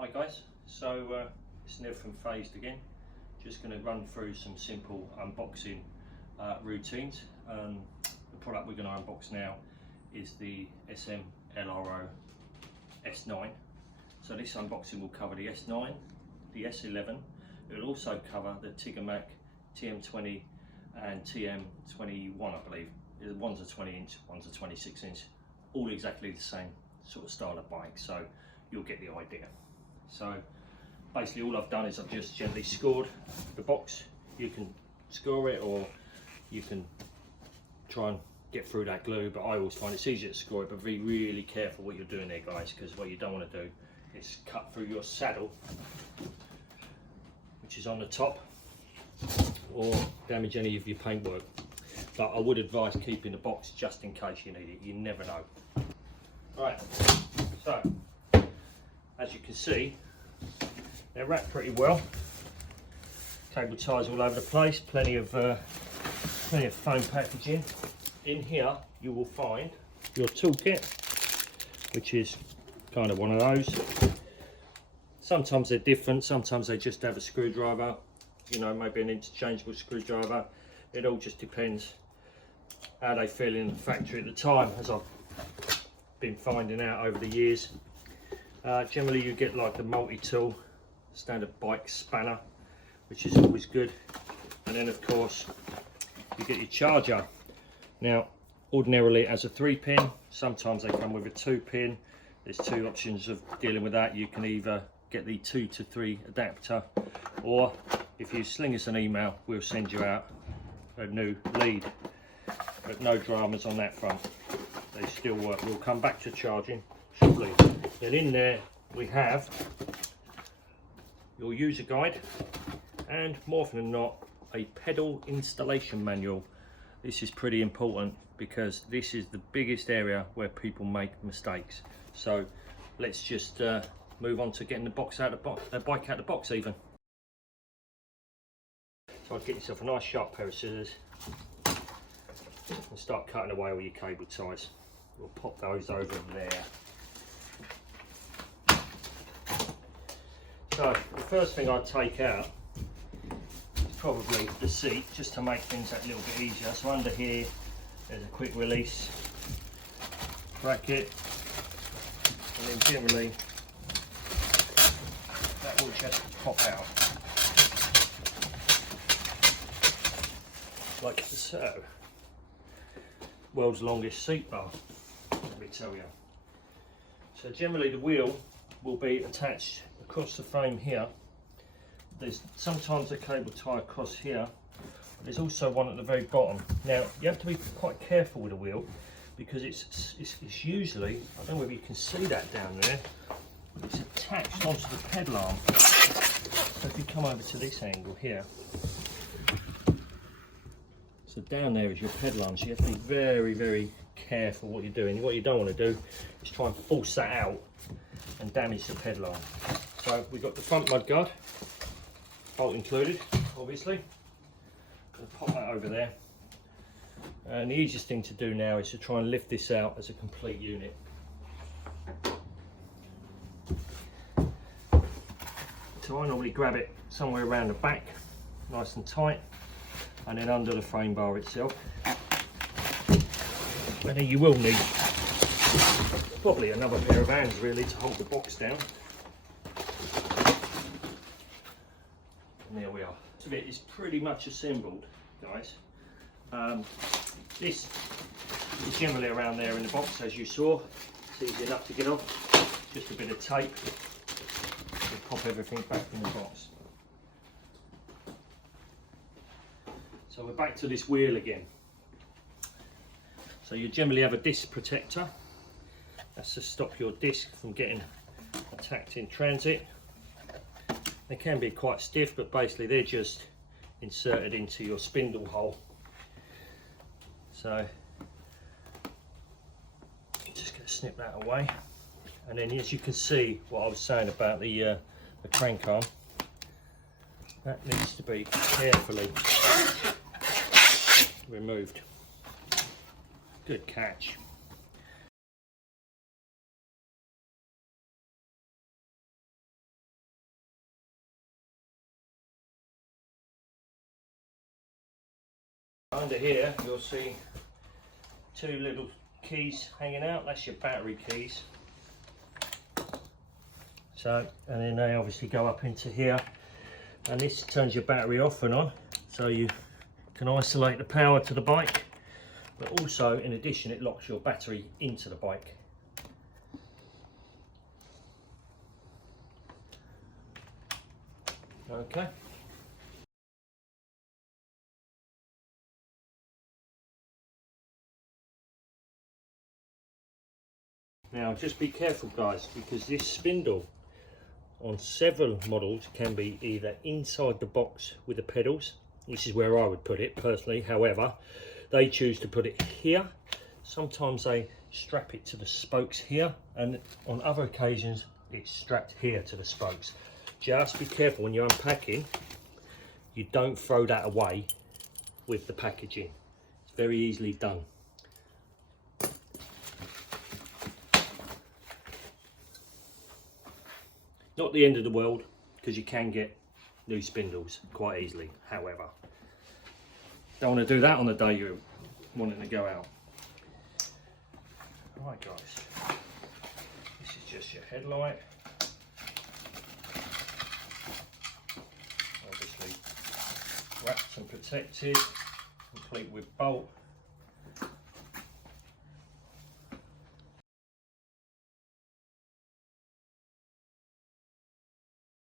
Hi guys, so it's Nev from PhazedE again. Just going to run through some simple unboxing routines. The product we're going to unbox now is the SMLRO S9. So this unboxing will cover the S9, the S11. It will also cover the TigoMac TM20 and TM21, I believe. One's a 20 inch, one's a 26 inch. All exactly the same sort of style of bike, so you'll get the idea. So basically all I've done is I've just gently scored the box. You can score it or you can try and get through that glue, but I always find it's easier to score it, but be really careful what you're doing there, guys, because what you don't want to do is cut through your saddle, which is on the top, or damage any of your paintwork. But I would advise keeping the box just in case you need it. You never know. Right, so as you can see, they're wrapped pretty well. Cable ties all over the place. Plenty of foam packaging. In here, you will find your toolkit, which is kind of one of those. Sometimes they're different. Sometimes they just have a screwdriver. You know, maybe an interchangeable screwdriver. It all just depends how they feel in the factory at the time, as I've been finding out over the years. Generally you get like a multi-tool standard bike spanner, which is always good, and then of course you get your charger. Now ordinarily it has a 3-pin, sometimes they come with a 2-pin. There's two options of dealing with that. You can either get the 2 to 3 adapter, or if you sling us an email we'll send you out a new lead, but no dramas on that front. They still work. We'll come back to charging shortly. Then in there we have your user guide, and more often than not a pedal installation manual. This is pretty important because this is the biggest area where people make mistakes. So let's just move on to getting the box out of the bike out of the box even. So I'll get yourself a nice sharp pair of scissors and start cutting away all your cable ties. We'll pop those over there. So the first thing I'd take out is probably the seat, just to make things that little bit easier. So under here there's a quick release bracket, and then generally that will just pop out like so. World's longest seat bar, let me tell you. So generally the wheel will be attached across the frame here. There's sometimes a cable tie across here, but there's also one at the very bottom. Now you have to be quite careful with the wheel because it's usually, I don't know whether you can see that down there, it's attached onto the pedal arm. So if you come over to this angle here, so down there is your pedal arm, so you have to be very, very careful what you're doing. What you don't want to do is try and force that out and damage the pedal arm. So we've got the front mudguard, bolt included, obviously. Going to pop that over there. And the easiest thing to do now is to try and lift this out as a complete unit. So I normally grab it somewhere around the back, nice and tight, and then under the frame bar itself. And then you will need probably another pair of hands really to hold the box down. And there we are. So it is pretty much assembled, guys. This is generally around there in the box, as you saw. It's easy enough to get off. Just a bit of tape. And pop everything back in the box. So we're back to this wheel again. So you generally have a disc protector. That's to stop your disc from getting attacked in transit. They can be quite stiff, but basically they're just inserted into your spindle hole. So I'm just going to snip that away. And then as you can see, what I was saying about the crank arm, that needs to be carefully removed. Good catch. Under here you'll see two little keys hanging out. That's your battery keys. So, and then they obviously go up into here, and this turns your battery off and on, so you can isolate the power to the bike, but also in addition it locks your battery into the bike. Okay. Now just be careful guys, because this spindle on several models can be either inside the box with the pedals, which is where I would put it personally. However, they choose to put it here. Sometimes they strap it to the spokes here, and on other occasions it's strapped here to the spokes. Just be careful when you're unpacking, you don't throw that away with the packaging. It's very easily done. Not the end of the world, because you can get new spindles quite easily. However, don't want to do that on the day you're wanting to go out. Right guys, this is just your headlight. Obviously wrapped and protected, complete with bolt